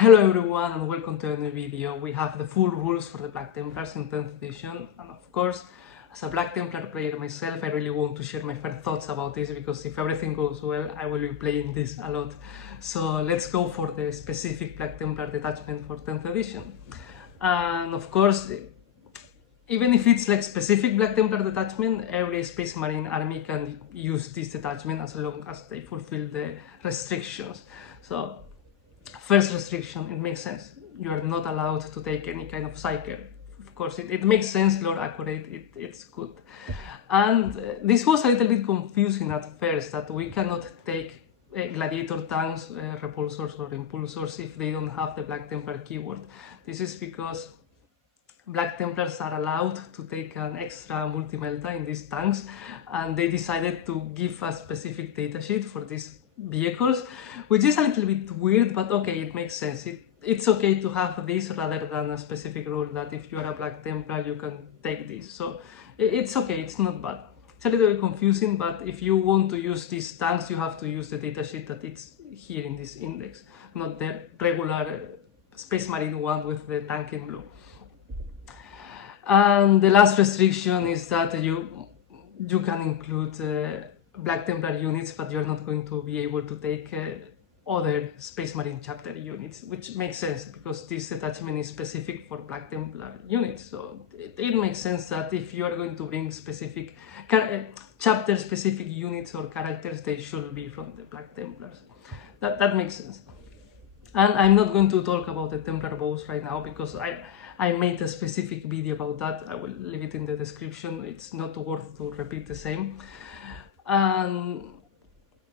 Hello everyone and welcome to a new video. We have the full rules for the Black Templars in 10th edition, and of course, as a Black Templar player myself, I really want to share my first thoughts about this because if everything goes well, I will be playing this a lot. So let's go for the specific Black Templar detachment for 10th edition. And of course, even if it's like specific Black Templar detachment, every Space Marine army can use this detachment as long as they fulfill the restrictions. So first restriction, it makes sense. You are not allowed to take any kind of cycle. Of course, it makes sense, lore accurate, it's good. And this was a little bit confusing at first, that we cannot take gladiator tanks, repulsors or impulsors if they don't have the Black Templar keyword. This is because Black Templars are allowed to take an extra multi-melta in these tanks, and they decided to give a specific datasheet for these vehicles, which is a little bit weird, but okay, it makes sense. It's okay to have this rather than a specific rule that if you are a Black Templar you can take this. So it's okay, it's not bad. It's a little bit confusing, but if you want to use these tanks you have to use the datasheet that it's here in this index, not the regular Space Marine one with the tank in blue. And the last restriction is that you can include Black Templar units, but you're not going to be able to take other Space Marine chapter units, which makes sense because this detachment is specific for Black Templar units. So it makes sense that if you are going to bring specific chapter specific units or characters, they should be from the Black Templars. That makes sense. And I'm not going to talk about the Templar bows right now because I made a specific video about that. I will leave it in the description. It's not worth to repeat the same. And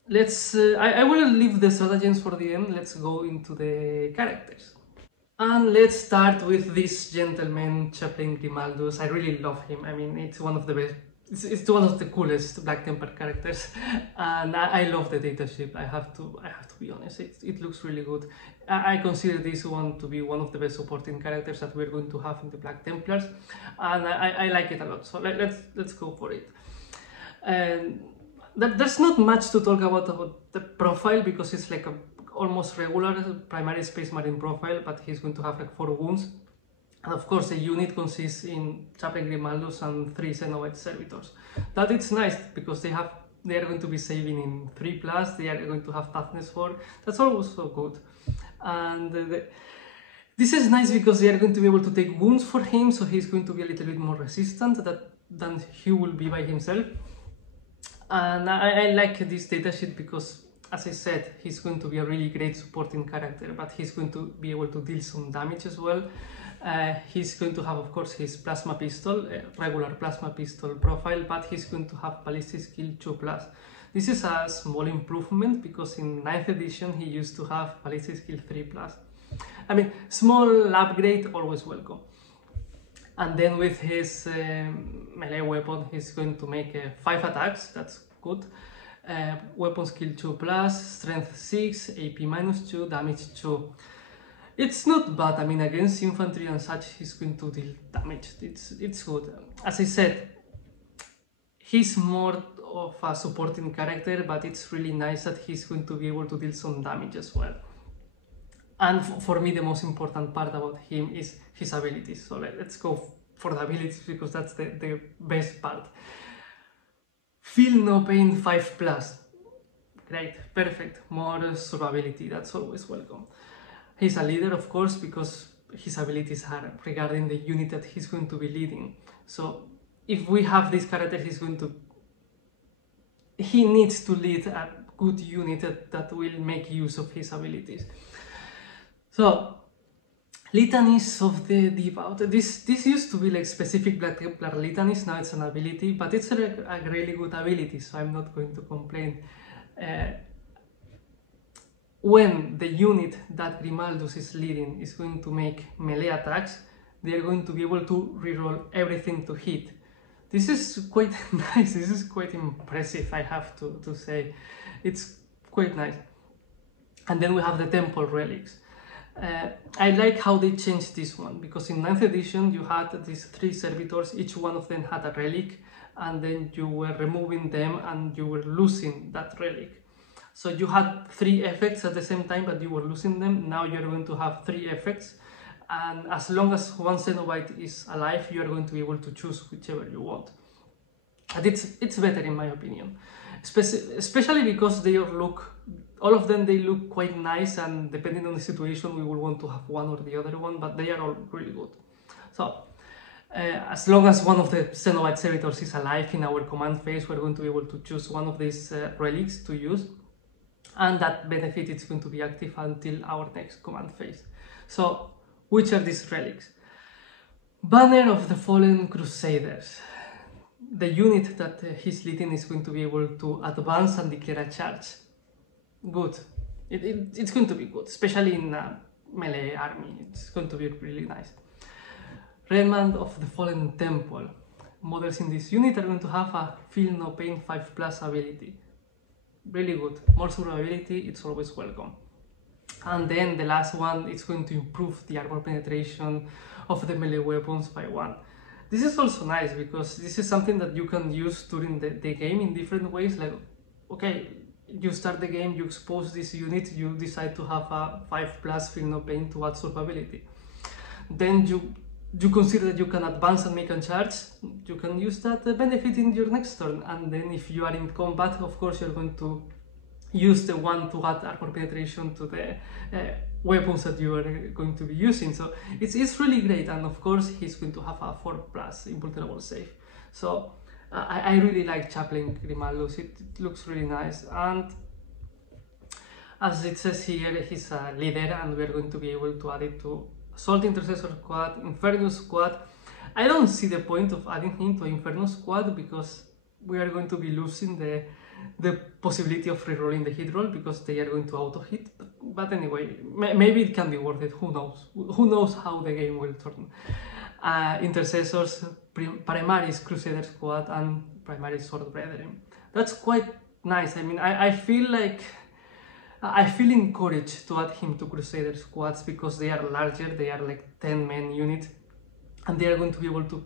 I will leave the stratagems for the end. Let's go into the characters. And let's start with this gentleman, Chaplain Grimaldus. I really love him. I mean, it's one of the best. It's one of the coolest Black Templar characters, and I love the datasheet. I have to be honest. It looks really good. I consider this one to be one of the best supporting characters that we're going to have in the Black Templars, and I like it a lot. So let's go for it. And there's not much to talk about the profile because it's like a almost regular primary Space Marine profile, but he's going to have like 4 wounds. And of course the unit consists in Chaplain Grimaldus and 3 Cenobite servitors. That it's nice because they are going to be saving in 3+, they are going to have toughness 4. That's also good. And this is nice because they are going to be able to take wounds for him, so he's going to be a little bit more resistant than he will be by himself. And I like this datasheet because, as I said, he's going to be a really great supporting character, but he's going to be able to deal some damage as well. He's going to have, of course, his plasma pistol, regular plasma pistol profile, but he's going to have ballistic skill 2+. This is a small improvement because in 9th edition he used to have ballistic skill 3+. I mean, small upgrade, always welcome. And then with his melee weapon, he's going to make 5 attacks, that's good. Weapon skill 2+, strength 6, AP -2, damage 2. It's not bad. I mean, against infantry and such, he's going to deal damage. It's good. As I said, he's more of a supporting character, but it's really nice that he's going to be able to deal some damage as well. And for me, the most important part about him is his abilities. So let's go for the abilities because that's the best part. Feel no pain 5+. Great, perfect. More survivability, that's always welcome. He's a leader, of course, because his abilities are regarding the unit that he's going to be leading. So if we have this character, he needs to lead a good unit that will make use of his abilities. So, litanies of the devout. This used to be like specific Black Templar litanies, now it's an ability, but it's a really good ability, so I'm not going to complain. When the unit that Grimaldus is leading is going to make melee attacks, they are going to be able to reroll everything to hit. This is quite nice, this is quite impressive, I have to say. It's quite nice. And then we have the temple relics. I like how they changed this one, because in 9th edition you had these 3 servitors, each one of them had a relic, and then you were removing them and you were losing that relic. So you had 3 effects at the same time, but you were losing them. Now you're going to have 3 effects, and as long as one Cenobite is alive, you are going to be able to choose whichever you want. And it's better in my opinion, especially because they all of them look quite nice, and depending on the situation we will want to have one or the other one, but they are all really good. So as long as one of the Cenobite servitors is alive in our command phase, we're going to be able to choose one of these relics to use, and that benefit is going to be active until our next command phase. So which are these relics? Banner of the Fallen Crusaders. The unit that he's leading is going to be able to advance and declare a charge. Good. It's going to be good, especially in a melee army. It's going to be really nice. Remnant of the Fallen Temple. Models in this unit are going to have a Feel No Pain 5+ ability. Really good. More survivability, it's always welcome. And then the last one is going to improve the armor penetration of the melee weapons by 1. This is also nice because this is something that you can use during the game in different ways. Like, okay, you start the game, you expose this unit, you decide to have a 5+ Feel No Pain to add survivability. Then you consider that you can advance and make a charge, you can use that benefit in your next turn. And then if you are in combat, of course you're going to use the one to add armor penetration to the weapons that you are going to be using. So it's really great, and of course he's going to have a 4+ invulnerable save. So I really like Chaplain Grimaldus. It looks really nice, and as it says here, he's a leader, and we're going to be able to add it to Assault Intercessor Squad, Inferno Squad. I don't see the point of adding him to Inferno Squad because we are going to be losing the possibility of rerolling the hit roll because they are going to auto hit. But anyway, maybe it can be worth it. Who knows? Who knows how the game will turn? Intercessors, Primaris Crusader Squad, and Primaris Sword Brethrem. That's quite nice. I mean, I feel encouraged to add him to Crusader Squads because they are larger. They are like 10-man unit, and they are going to be able to.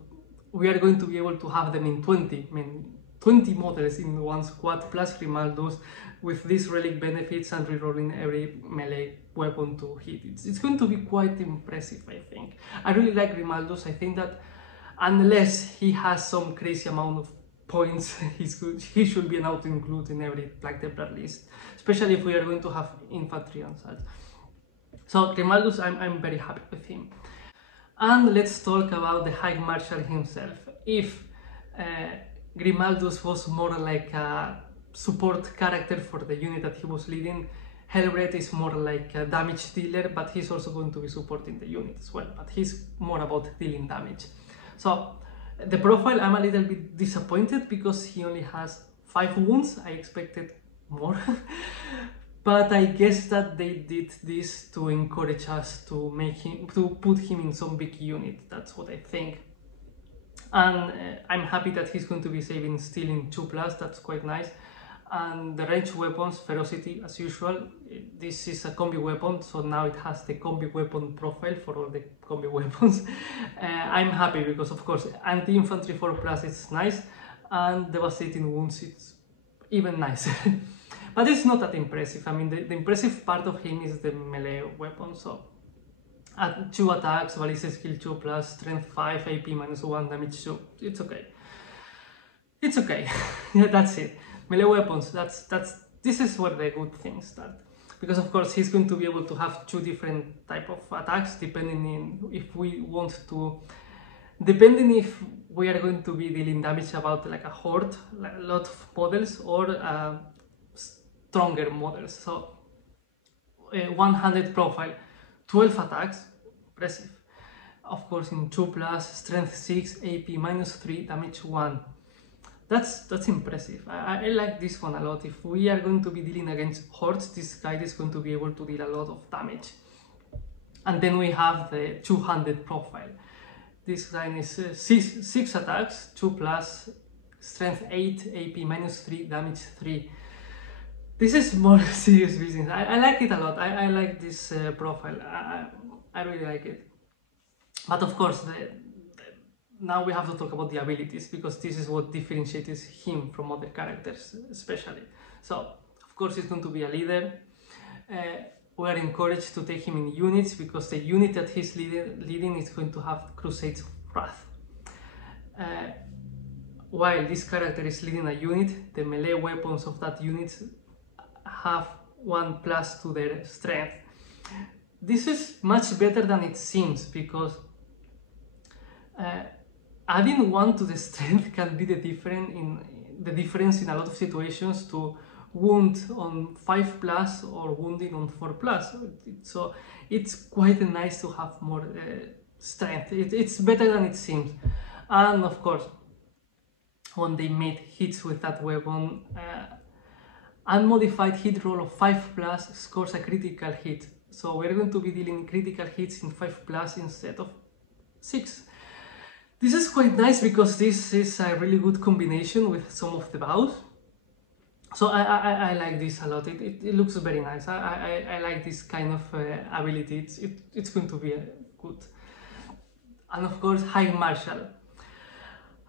We are going to be able to have them in 20 models in one squad, plus Grimaldus, with these relic benefits and rerolling every melee weapon to hit. It's going to be quite impressive, I think. I really like Grimaldus. I think that unless he has some crazy amount of points, he should be an auto-include in every Black Templar list, especially if we are going to have infantry and such. So Grimaldus, I'm very happy with him. And let's talk about the High Marshal himself. If Grimaldus was more like a support character for the unit that he was leading, Helbrecht is more like a damage dealer, but he's also going to be supporting the unit as well, but he's more about dealing damage. So the profile, I'm a little bit disappointed because he only has 5 wounds. I expected more. But I guess that they did this to encourage us to put him in some big unit. That's what I think. And I'm happy that he's going to be saving steel in 2+, that's quite nice. And the ranged weapons, Ferocity as usual. This is a combi weapon, so now it has the combi weapon profile for all the combi weapons. I'm happy because, of course, anti-infantry 4+ is nice, and devastating wounds, it's even nicer. But it's not that impressive. I mean, the impressive part of him is the melee weapon. So at 2 attacks, ballistic skill 2+, strength 5, AP -1, damage 2. It's okay. It's okay. Yeah, that's it. Melee weapons. This is where the good things start. Because of course he's going to be able to have 2 different type of attacks depending if we want to. Depending if we are going to be dealing damage about like a horde, like a lot of models, or stronger models. So 100 profile, 12 attacks, impressive. Of course in 2+, strength 6, AP -3, damage 1. That's impressive. I like this one a lot. If we are going to be dealing against hordes, this guy is going to be able to deal a lot of damage. And then we have the 200 profile. This guy is 6 attacks, 2+, strength 8, AP -3, damage 3. This is more serious business. I like it a lot. I like this profile. I really like it. But of course, now we have to talk about the abilities, because this is what differentiates him from other characters, especially. So, of course, he's going to be a leader. We are encouraged to take him in units because the unit that he's leading is going to have Crusades of Wrath. While this character is leading a unit, the melee weapons of that unit have 1+ to their strength. This is much better than it seems, because adding 1 to the strength can be the difference in a lot of situations to wound on 5+ or wounding on 4+. So it's quite nice to have more strength. It's better than it seems. And of course, when they made hits with that weapon, unmodified hit roll of 5+ scores a critical hit. So we're going to be dealing critical hits in 5+ instead of 6. This is quite nice because this is a really good combination with some of the bows. So I like this a lot. It looks very nice. I like this kind of ability. It's going to be good. And of course, High Marshal.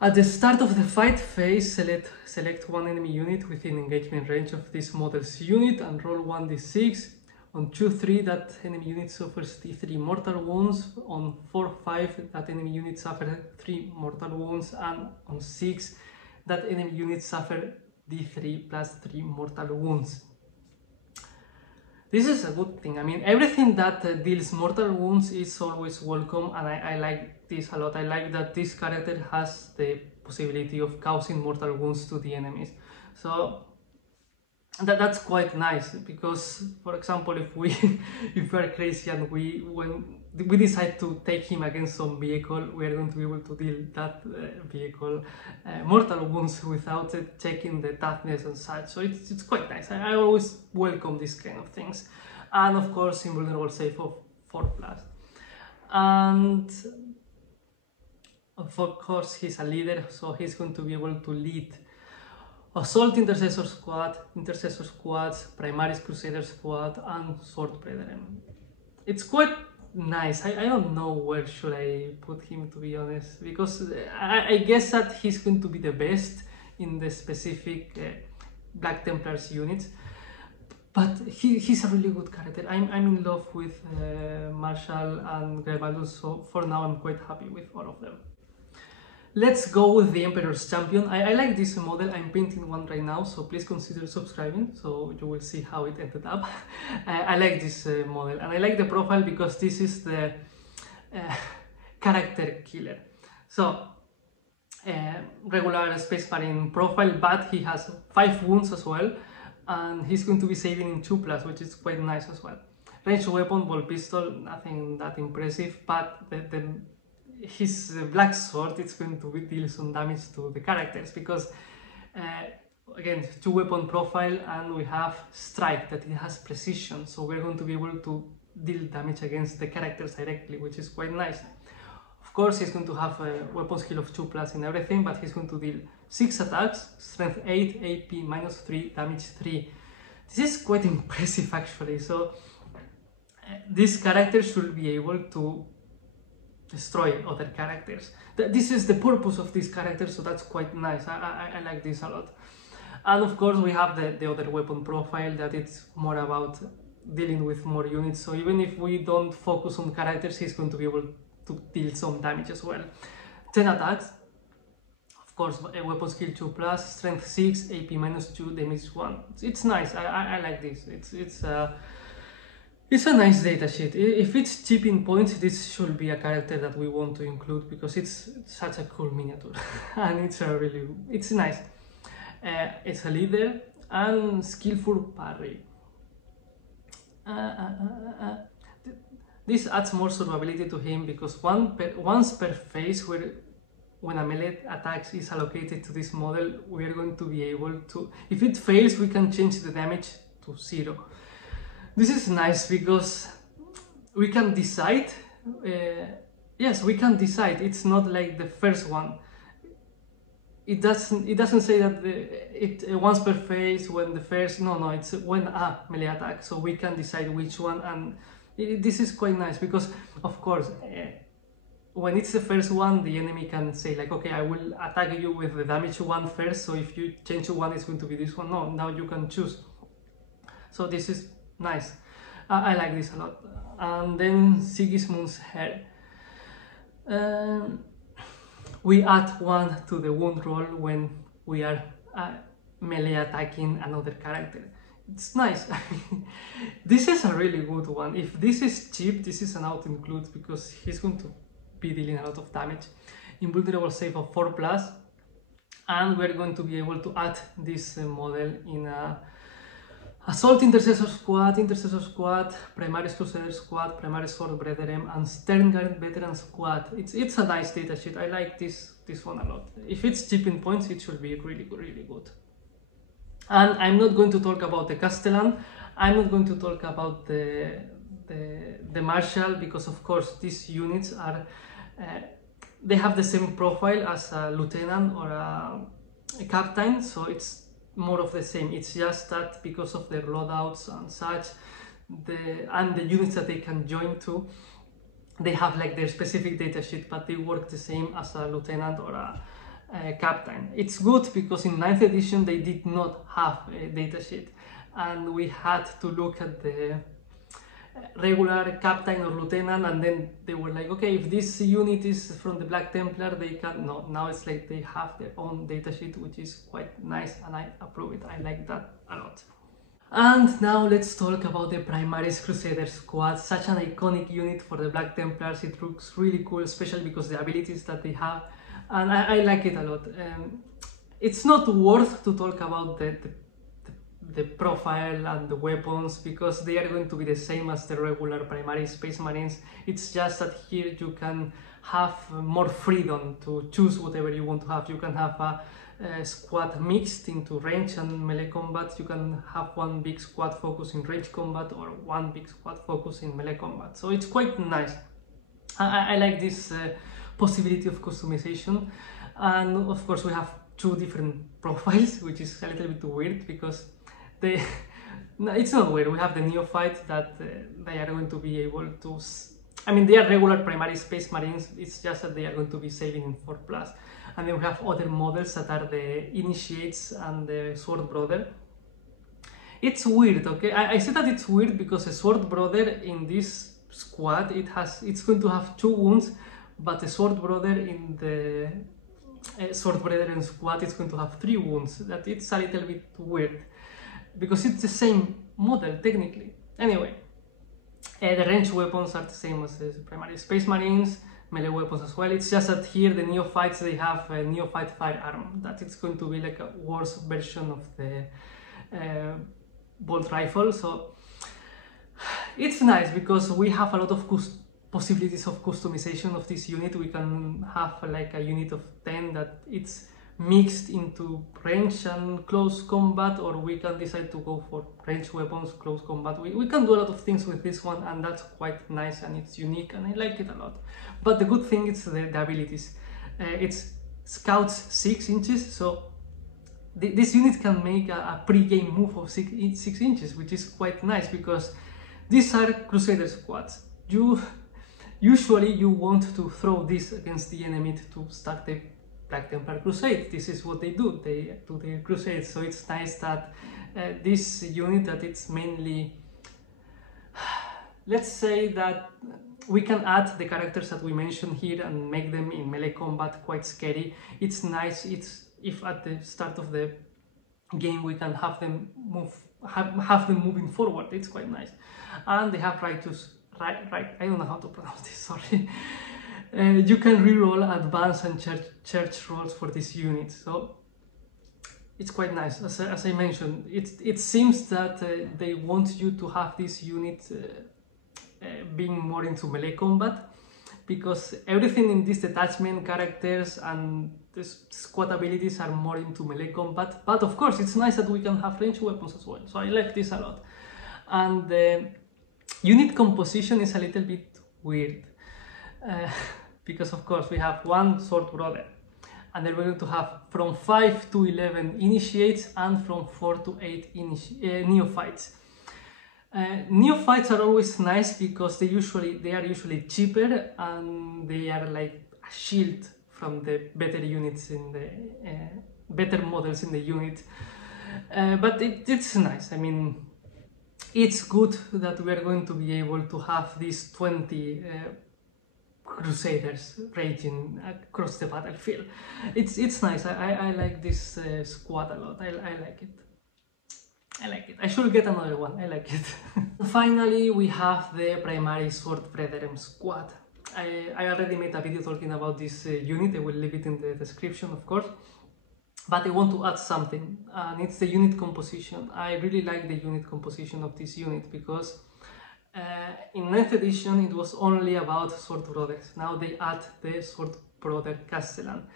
At the start of the fight phase, select one enemy unit within engagement range of this model's unit and roll 1d6. On 2-3, that enemy unit suffers d3 mortal wounds. On 4-5, that enemy unit suffers 3 mortal wounds. And on 6, that enemy unit suffers d3 plus 3 mortal wounds. This is a good thing. I mean, everything that deals mortal wounds is always welcome, and I like this a lot. I like that this character has the possibility of causing mortal wounds to the enemies. So that's quite nice, because, for example, if we are crazy and when we decide to take him against some vehicle, we are going to be able to deal that vehicle mortal wounds without checking the toughness and such. So it's quite nice. I always welcome these kind of things. And of course, invulnerable save of 4+. And of course, he's a leader, so he's going to be able to lead Assault Intercessor Squad, Intercessor Squads, Primaris Crusader Squad, and Sword Brethrem. It's quite nice. I don't know where should I put him, to be honest, because I guess that he's going to be the best in the specific Black Templars units, but he's a really good character. I'm in love with Marshal and Grimaldus, so for now I'm quite happy with all of them. Let's go with the Emperor's Champion. I like this model. I'm painting one right now, so please consider subscribing, so you will see how it ended up. I like this model, and I like the profile because this is the character killer. So, regular Space Marine profile, but he has 5 wounds as well, and he's going to be saving in 2+, which is quite nice as well. Ranged weapon, ball pistol, nothing that impressive, but his black sword, it's going to deal some damage to the characters, because again, 2-weapon profile, and we have strike, that it has precision, so we're going to be able to deal damage against the characters directly, which is quite nice. Of course, he's going to have a weapon skill of 2+ in everything, but he's going to deal 6 attacks, strength 8, AP -3, damage 3. This is quite impressive actually. So this character should be able to destroy other characters. This is the purpose of this character, so that's quite nice. I like this a lot. And of course we have the other weapon profile, that it's more about dealing with more units, so even if we don't focus on characters, he's going to be able to deal some damage as well. 10 attacks, of course, a weapon skill 2+, strength 6, AP -2, damage 1. It's nice. I like this. It's a nice datasheet. If it's cheap in points, this should be a character that we want to include, because it's such a cool miniature and it's nice. It's a leader and skillful parry. This adds more survivability to him, because once per phase, when a melee attack is allocated to this model, we are going to be able to, if it fails, we can change the damage to 0. This is nice because we can decide. Yes, we can decide. It's not like the first one. It doesn't say that it once per phase when the first. No. It's when a melee attack. So we can decide which one, and this is quite nice because, of course, when it's the first one, the enemy can say like, okay, I will attack you with the damage one first. So if you change to one, it's going to be this one. No, now you can choose. So this is nice. I like this a lot. And then Sigismund's Heir. We add 1 to the wound roll when we are melee attacking another character. It's nice. This is a really good one. If this is cheap, this is an out-include because he's going to be dealing a lot of damage. Invulnerable save of 4+, and we're going to be able to add this model in a Assault Intercessor Squad, Primaris Crusader Squad, Primaris Sword Brethrem, and Sternguard Veteran Squad. It's a nice datasheet. I like this one a lot. If it's cheap in points, it should be really good. And I'm not going to talk about the Castellan. I'm not going to talk about the Marshal, because of course these units are they have the same profile as a lieutenant or a captain, so it's more of the same. It's just that because of their loadouts and such, and the units that they can join to, they have like their specific datasheet, but they work the same as a lieutenant or a captain. It's good because in 9th edition they did not have a datasheet, and we had to look at the regular captain or lieutenant, and then they were like, okay, if this unit is from the Black Templar, they can. No, now it's like they have their own datasheet, which is quite nice, and I approve it. I like that a lot. And now let's talk about the Primaris Crusader Squad. Such an iconic unit for the Black Templars. It looks really cool, especially because the abilities that they have, and I like it a lot. It's not worth to talk about the profile and the weapons, because they are going to be the same as the regular Primaris Space Marines. It's just that here you can have more freedom to choose whatever you want to have. You can have a squad mixed into range and melee combat. You can have one big squad focus in range combat or one big squad focus in melee combat. So it's quite nice. I like this possibility of customization. And of course we have 2 different profiles, which is a little bit weird because no, it's not weird. We have the neophyte that they are going to be able to. I mean, they are regular Primaris Space Marines. It's just that they are going to be saving in 4+. And then we have other models that are the Initiates and the Sword Brother. It's weird, okay? I say that it's weird because a Sword Brother in this squad, it's going to have 2 wounds, but the Sword Brother in the Sword Brethren squad is going to have 3 wounds. That it's a little bit weird, because it's the same model technically. Anyway, the range weapons are the same as the Primaris Space Marines, melee weapons as well. It's just that here the neophytes, they have a neophyte firearm, that it's going to be like a worse version of the bolt rifle. So it's nice because we have a lot of possibilities of customization of this unit. We can have like a unit of 10 that it's mixed into range and close combat, or we can decide to go for range weapons, close combat. We can do a lot of things with this one, and that's quite nice and it's unique and I like it a lot. But the good thing is the abilities. It's scouts 6 inches, so this unit can make a pre-game move of 6 inches, which is quite nice because these are Crusader squads. Usually you want to throw this against the enemy to start the Black Templar Crusade. This is what they do. They do their crusades. So it's nice that this unit, that it's mainly, let's say that we can add the characters that we mentioned here and make them in melee combat quite scary. It's nice. It's if at the start of the game we can have them move, have them moving forward. It's quite nice, and they have right. I don't know how to pronounce this. Sorry. You can reroll advance and church rolls for this unit, so it's quite nice. As I mentioned, it seems that they want you to have this unit being more into melee combat, because everything in this detachment characters and the squad abilities are more into melee combat. But of course, it's nice that we can have range weapons as well. So I like this a lot. And the unit composition is a little bit weird. Because of course we have 1 Sword Brother, and then we're going to have from 5 to 11 Initiates and from 4 to 8 Neophytes. Neophytes are always nice because they are usually cheaper, and they are like a shield from the better units in the better models in the unit. But it's nice. I mean, it's good that we are going to be able to have these 20 Crusaders raging across the battlefield. It's nice. I like this squad a lot. I like it. I like it. I should get another one. I like it. Finally, we have the Primaris Sword Brethrem squad. I already made a video talking about this unit. I will leave it in the description, of course. But I want to add something, and it's the unit composition. I really like the unit composition of this unit because in 9th edition it was only about Sword Brothers. Now they add the Sword Brother Castellan.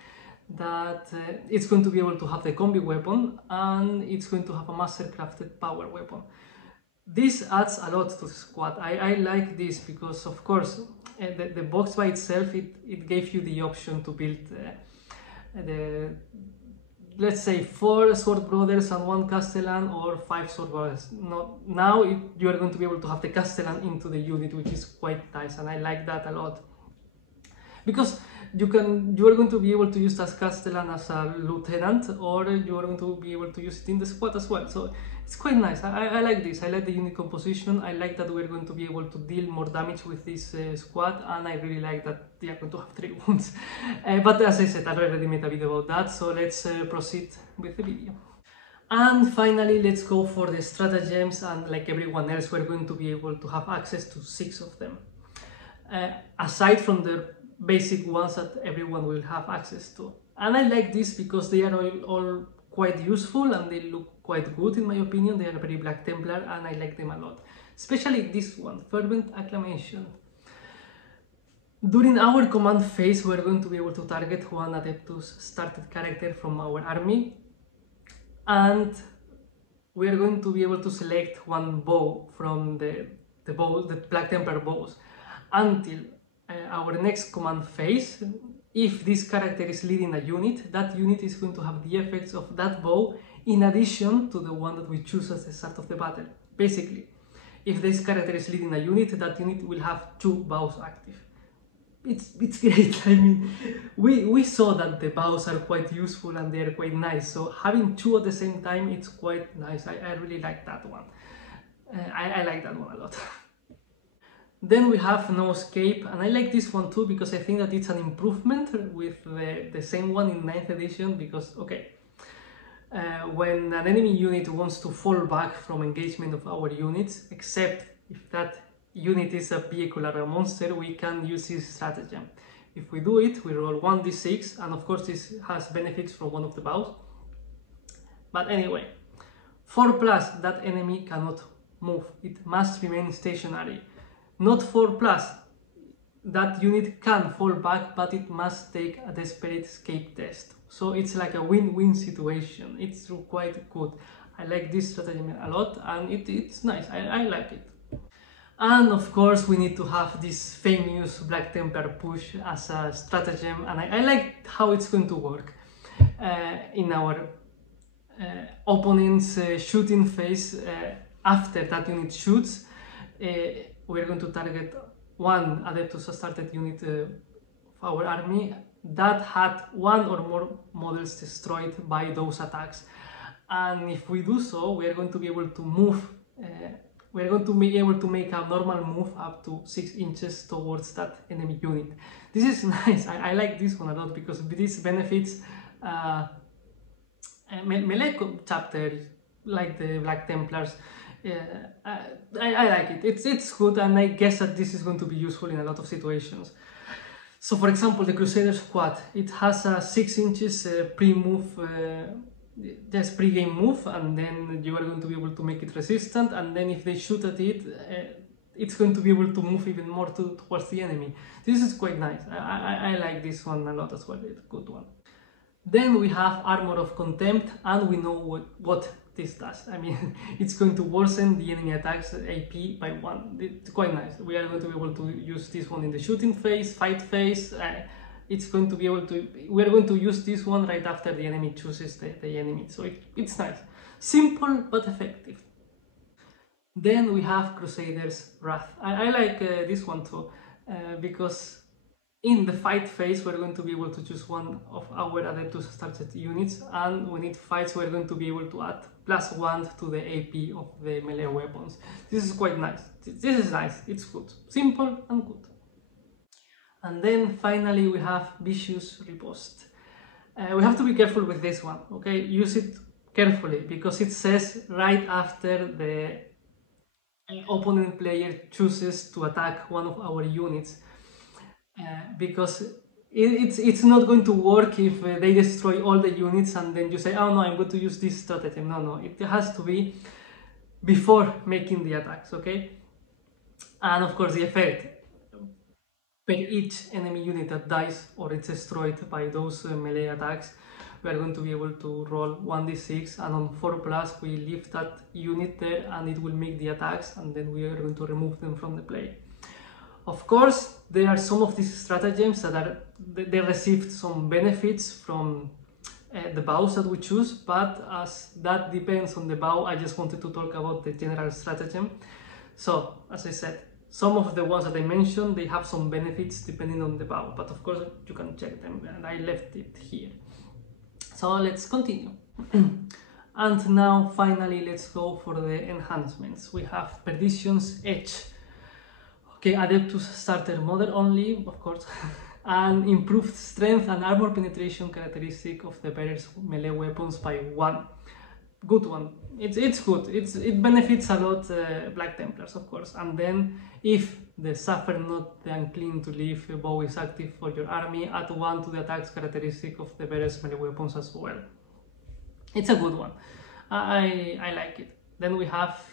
That it's going to be able to have the combi weapon and it's going to have a master crafted power weapon. This adds a lot to the squad. I like this because, of course, the box by itself, it gave you the option to build let's say 4 Sword Brothers and 1 Castellan, or 5 Sword Brothers. Now you are going to be able to have the Castellan into the unit, which is quite nice, and I like that a lot. Because you are going to be able to use as Castellan as a lieutenant, or you are going to be able to use it in the squad as well. So it's quite nice. I like this. I like the unit composition. I like that we're going to be able to deal more damage with this squad, and I really like that they are going to have 3 wounds. But as I said, I already made a video about that, so let's proceed with the video. And finally, let's go for the stratagems, and like everyone else, we're going to be able to have access to 6 of them. Aside from the basic ones that everyone will have access to. And I like this because they are all quite useful and they look quite good in my opinion. They are very Black Templar and I like them a lot. Especially this one, Fervent Acclamation. During our command phase, we're going to be able to target 1 Adeptus started character from our army, and we are going to be able to select 1 bow from the Black Templar bows until our next command phase. If this character is leading a unit, that unit is going to have the effects of that bow in addition to the one that we choose at the start of the battle. Basically, if this character is leading a unit, that unit will have 2 bows active. It's great. I mean, we saw that the bows are quite useful and they are quite nice, so having 2 at the same time, it's quite nice. I really like that one. I like that one a lot. Then we have No Escape, and I like this one too because I think that it's an improvement with the same one in 9th edition. Because, okay, when an enemy unit wants to fall back from engagement of our units, except if that unit is a vehicle or a monster, we can use this stratagem. If we do it, we roll 1d6, and of course this has benefits from one of the bows. But anyway, 4+, that enemy cannot move, it must remain stationary. Not 4+, that unit can fall back, but it must take a desperate escape test. So it's like a win-win situation. It's quite good. I like this stratagem a lot, and it's nice. I like it. And of course we need to have this famous Black Templar push as a stratagem, and I like how it's going to work in our opponent's shooting phase. After that unit shoots, we're going to target 1 Adeptus started unit of our army that had 1 or more models destroyed by those attacks. And if we do so, we are going to be able to move, we're going to be able to make a normal move up to 6 inches towards that enemy unit. This is nice. I like this one a lot because this benefits melee chapter like the Black Templars. I like it. It's good, and I guess that this is going to be useful in a lot of situations. So for example, the Crusader Squad, it has a 6 inches pre-move, just pre-game move, and then you are going to be able to make it resistant, and then if they shoot at it, it's going to be able to move even more towards the enemy. This is quite nice. I like this one a lot as well. It's a good one. Then we have Armor of Contempt, and we know what this does. I mean, it's going to worsen the enemy attacks AP by 1. It's quite nice. We are going to be able to use this one in the shooting phase, fight phase. It's going to be able to. We are going to use this one right after the enemy chooses the enemy. So it's nice, simple but effective. Then we have Crusader's Wrath. I like this one too because in the fight phase, we're going to be able to choose 1 of our Adeptus started units, and when it fights, we're going to be able to add +1 to the AP of the melee weapons. This is quite nice. This is nice, it's good. Simple and good. And then finally we have Vicious Riposte. We have to be careful with this one, okay? Use it carefully, because it says right after the opponent player chooses to attack one of our units, because it's not going to work if they destroy all the units and then you say, oh no, I'm going to use this stratagem. No, it has to be before making the attacks, okay? And of course the effect, per each enemy unit that dies or it's destroyed by those melee attacks, we are going to be able to roll 1d6, and on 4+ we leave that unit there and it will make the attacks, and then we are going to remove them from the play. Of course, there are some of these stratagems that they received some benefits from the bows that we choose, but as that depends on the bow, I just wanted to talk about the general stratagem. So, as I said, some of the ones that I mentioned, they have some benefits depending on the bow, but of course you can check them, and I left it here. So let's continue. And now finally let's go for the enhancements. We have Perdition's Edge. Okay, Adeptus starter model only, of course, and improved strength and armor penetration characteristic of the bearer's melee weapons by 1. Good one. It's good. It benefits a lot Black Templars, of course. And then if the Suffer Not the Unclean to Live bow is active for your army, add 1 to the attacks characteristic of the bearer's melee weapons as well. It's a good one. I like it. Then we have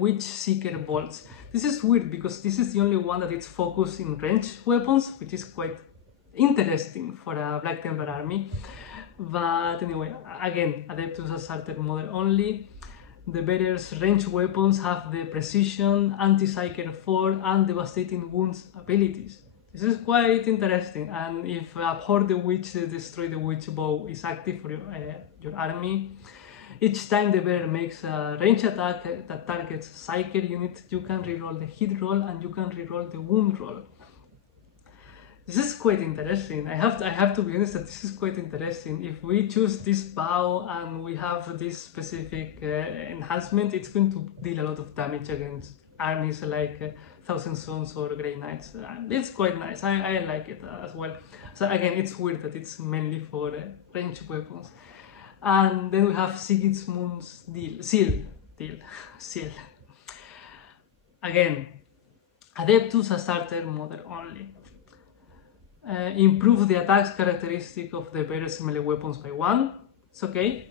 Witch Seeker Bolts. This is weird because this is the only one that it's focused in range weapons, which is quite interesting for a Black Templar army. But anyway, again, Adeptus as starter model only. The bearer's range weapons have the Precision, Anti-Psyker 4 and Devastating Wounds abilities. This is quite interesting, and if Abhor the Witch, Destroy the Witch bow is active for your army, each time the bearer makes a range attack that targets Psyker unit, you can reroll the hit roll and you can reroll the wound roll. This is quite interesting. I have to be honest that this is quite interesting. If we choose this bow and we have this specific enhancement, it's going to deal a lot of damage against armies like Thousand Sons or Grey Knights. It's quite nice. I like it as well. So again, it's weird that it's mainly for range weapons. And then we have Sigismund's Seal. Again, Adeptus a starter model only. Improve the attacks characteristic of the bearer's melee weapons by 1. It's okay.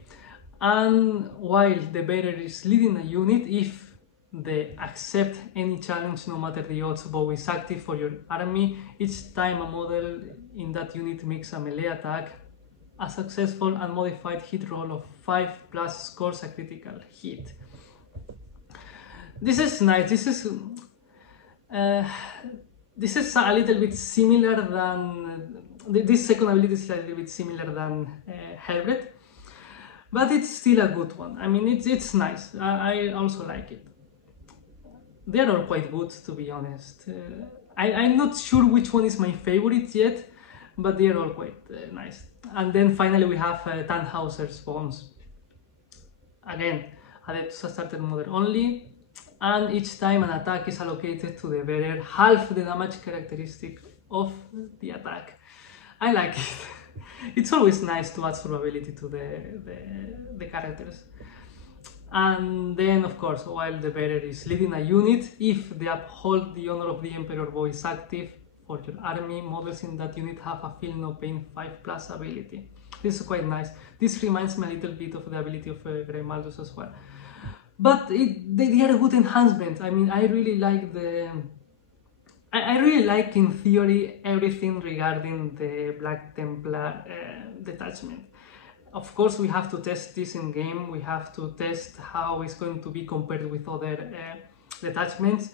And while the bearer is leading a unit, if they accept any challenge, no matter the odds, bow is active for your army, each time a model in that unit makes a melee attack, a successful and modified hit roll of 5 plus scores a critical hit. This is nice. This is a little bit similar than this second ability is a little bit similar than Helbrecht, but it's still a good one. I mean, it's nice. I also like it. They are all quite good, to be honest. I'm not sure which one is my favorite yet, but they are all quite nice. And then finally we have Tannhauser's Bones. Again, Adeptus starter model only, and each time an attack is allocated to the bearer, half the damage characteristic of the attack. I like it. It's always nice to add survivability to the characters. And then, of course, while the bearer is leading a unit, if they uphold the honor of the Emperor bow is active for your army, models in that unit have a Feel No Pain 5+ ability. This is quite nice. This reminds me a little bit of the ability of Grimaldus as well. But they are a good enhancement. I mean, I really like in theory everything regarding the Black Templar detachment. Of course, we have to test this in game. We have to test how it's going to be compared with other detachments.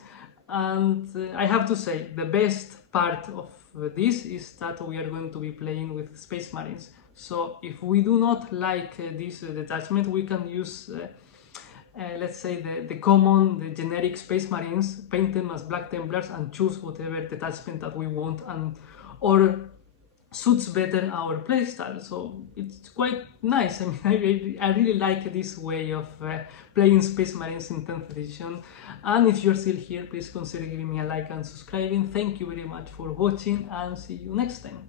And I have to say, the best part of this is that we are going to be playing with Space Marines. So if we do not like this detachment, we can use let's say the generic Space Marines, paint them as Black Templars and choose whatever detachment that we want, or suits better our playstyle, so it's quite nice. I mean, I really like this way of playing Space Marines in 10th edition. And if you're still here, please consider giving me a like and subscribing. Thank you very much for watching, and see you next time.